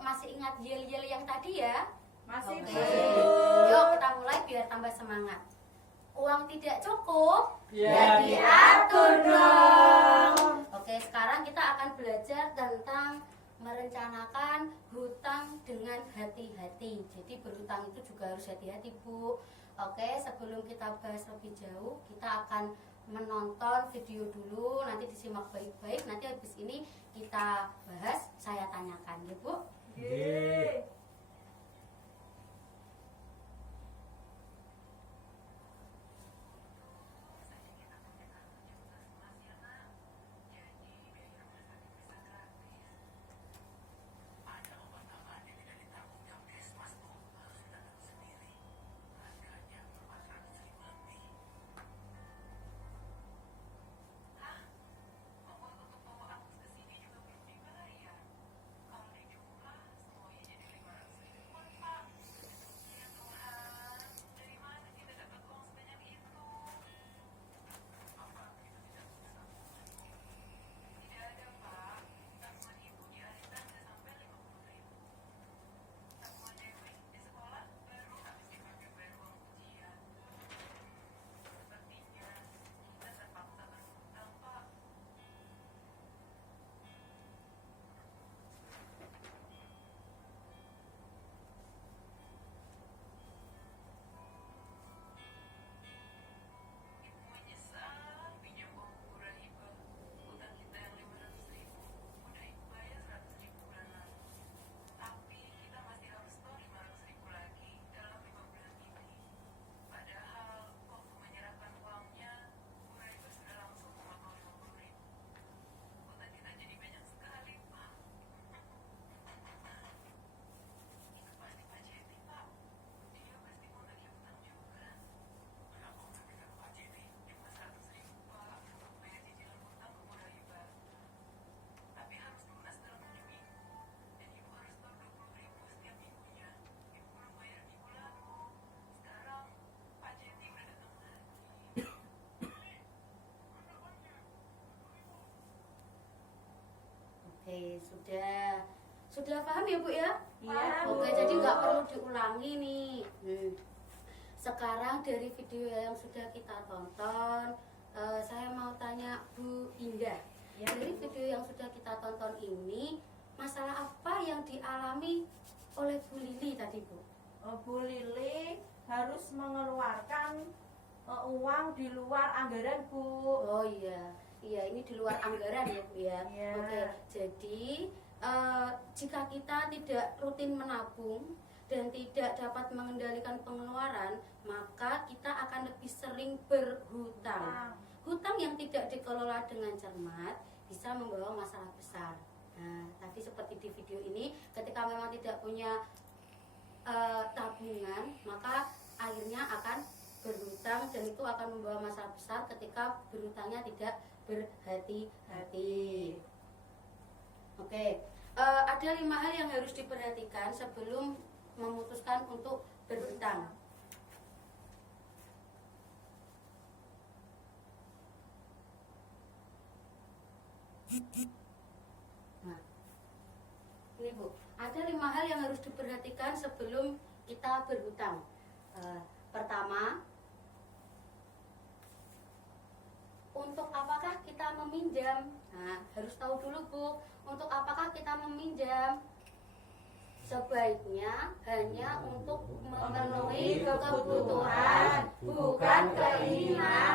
masih ingat yel-yel yang tadi ya? Masih. Oke. Yuk kita mulai biar tambah semangat. Uang tidak cukup, Ya diatur dong. Oke, sekarang kita akan belajar tentang merencanakan hutang dengan hati-hati. Jadi berhutang itu juga harus hati-hati, Bu. Oke, sebelum kita bahas lebih jauh, kita akan menonton video dulu. Nanti disimak baik-baik. Nanti habis ini kita bahas, saya tanyakan ya, Bu. Yeay. Oke, sudah paham ya, Bu ya? Iya. Oke, jadi nggak perlu diulangi nih. Sekarang dari video yang sudah kita tonton, saya mau tanya Bu Indah. Ya, dari video yang sudah kita tonton ini, masalah apa yang dialami oleh Bu Lili tadi, Bu? Bu Lili harus mengeluarkan uang di luar anggaran, Bu. Oh iya, ini di luar anggaran ya, Bu ya. Iya. Oke, jadi jika kita tidak rutin menabung dan tidak dapat mengendalikan pengeluaran, maka kita akan lebih sering berhutang. Hutang yang tidak dikelola dengan cermat bisa membawa masalah besar. Nah, tapi seperti di video ini, ketika memang tidak punya tabungan, maka akhirnya akan berhutang dan itu akan membawa masalah besar ketika berhutangnya tidak berhati-hati. Oke, ada 5 hal yang harus diperhatikan sebelum memutuskan untuk berhutang. Nah, ini Bu, ada 5 hal yang harus diperhatikan sebelum kita berhutang. Pertama, untuk apakah kita meminjam? Nah, harus tahu dulu, Bu, untuk apakah kita meminjam? Sebaiknya hanya untuk memenuhi kebutuhan, bukan keinginan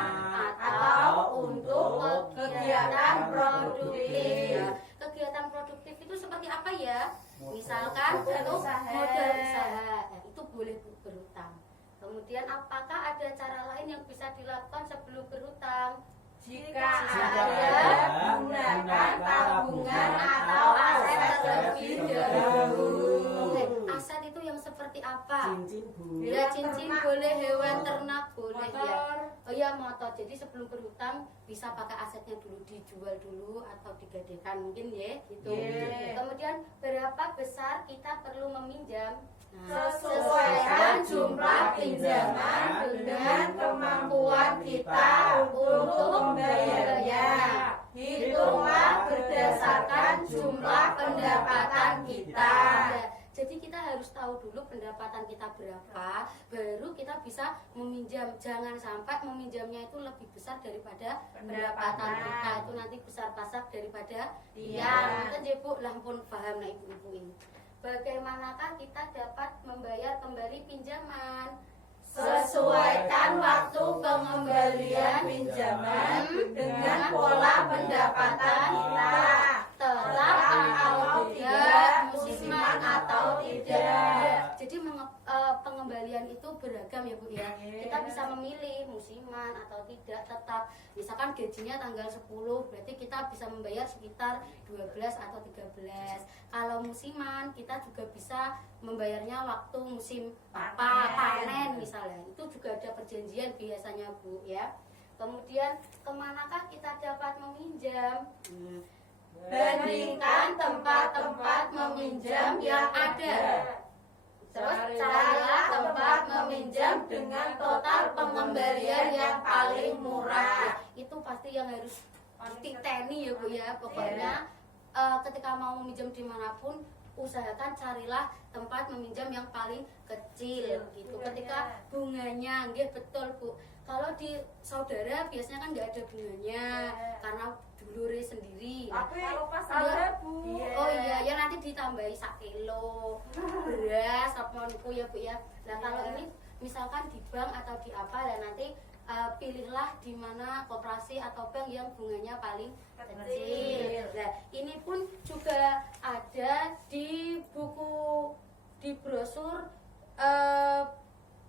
atau untuk kegiatan produktif. Kegiatan produktif itu seperti apa ya? Misalkan untuk modal usaha, itu boleh berhutang. Kemudian apakah ada cara lain yang bisa dilakukan sebelum berhutang? Jika ada, gunakan tabungan atau aset terlebih dahulu. Oke, aset itu yang seperti apa? Cincin, Bu. Ya, cincin boleh, hewan ternak boleh ya. Motor. Oh ya, motor. Jadi sebelum berhutang bisa pakai asetnya dulu, dijual dulu atau digadekan mungkin ya, gitu. Yeah. Kemudian berapa besar kita perlu meminjam? Sesuaikan jumlah pinjaman dengan kemampuan kita untuk membayarnya. Hitunglah berdasarkan jumlah pendapatan kita. dulu pendapatan kita berapa, baru kita bisa meminjam. Jangan sampai meminjamnya itu lebih besar daripada pendapatan kita, itu nanti besar pasak daripada dia. Kita Bu, lampun paham nah ibu-ibu ini. Bagaimanakah kita dapat membayar kembali pinjaman? Sesuaikan waktu pengembalian pinjaman dengan pola pendapatan kita. Tetap atau tidak, musiman atau tidak. Jadi pengembalian itu beragam ya Bu ya. Kita bisa memilih musiman atau tidak, tetap. Misalkan gajinya tanggal 10, berarti kita bisa membayar sekitar 12 atau 13. Kalau musiman, kita juga bisa membayarnya waktu musim panen misalnya. Itu juga ada perjanjian biasanya Bu ya. Kemudian kemanakah kita dapat meminjam? Bandingkan tempat-tempat meminjam yang ada. Terus carilah tempat meminjam dengan total pengembalian yang paling murah. Itu pasti yang harus diteni ya Bu ya. Pokoknya ketika mau meminjam dimanapun, usahakan carilah tempat meminjam yang paling kecil gitu. Ketika bunganya, nggih betul Bu. Kalau di saudara biasanya kan nggak ada bunganya karena dulure sendiri. Tapi kalau pas ada Bu. Oh iya, ya nanti ditambahi 1 kilo beras apa niku ya Bu ya. Nah kalau ini misalkan di bank atau di apa, dan nanti pilihlah di mana koperasi atau bank yang bunganya paling kecil. Nah ini pun juga ada di buku, di brosur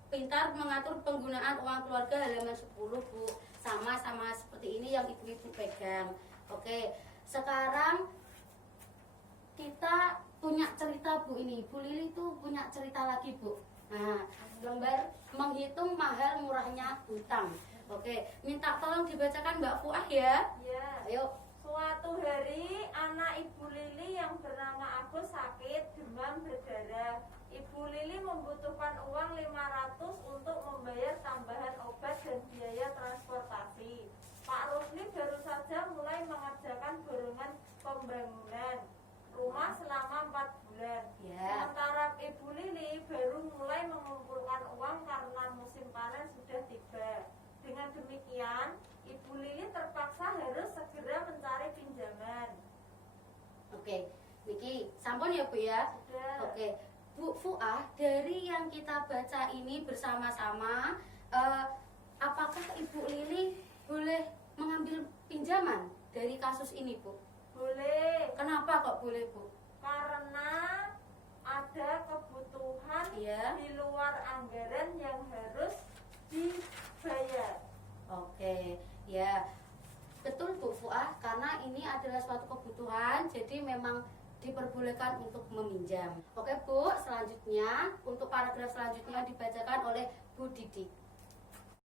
Pintar Mengatur Penggunaan Uang Keluarga halaman 10 Bu. Sama seperti ini yang ibu-ibu pegang. Oke, sekarang kita punya cerita Bu ini. Bu Lili tuh punya cerita lagi Bu. Nah, lembar menghitung mahal murahnya hutang. Oke, minta tolong dibacakan Mbak Fuah ya. Ya. Ayo. Suatu hari anak Ibu Lili yang bernama Agus sakit demam berdarah. Ibu Lili membutuhkan uang 500 untuk membayar tambahan obat dan biaya transportasi. Pak Rusli baru saja mulai mengerjakan borongan pembangunan rumah selama 4 bulan. Sementara Ibu Lili baru mulai mengumpulkan uang karena musim panen sudah tiba. Dengan demikian, Ibu Lili terpaksa harus segera mencari pinjaman. Oke, Niki, sampun ya Bu ya. Sudah. Oke, Bu Fuah, dari yang kita baca ini bersama-sama, apakah Ibu Lili boleh mengambil pinjaman dari kasus ini Bu? Boleh. Kenapa kok boleh Bu? Karena ada kebutuhan di luar anggaran yang harus dibayar. Oke, ya betul Bu Fuah, karena ini adalah suatu kebutuhan, jadi memang diperbolehkan untuk meminjam. Oke Bu, selanjutnya untuk paragraf selanjutnya dibacakan oleh Bu Didi.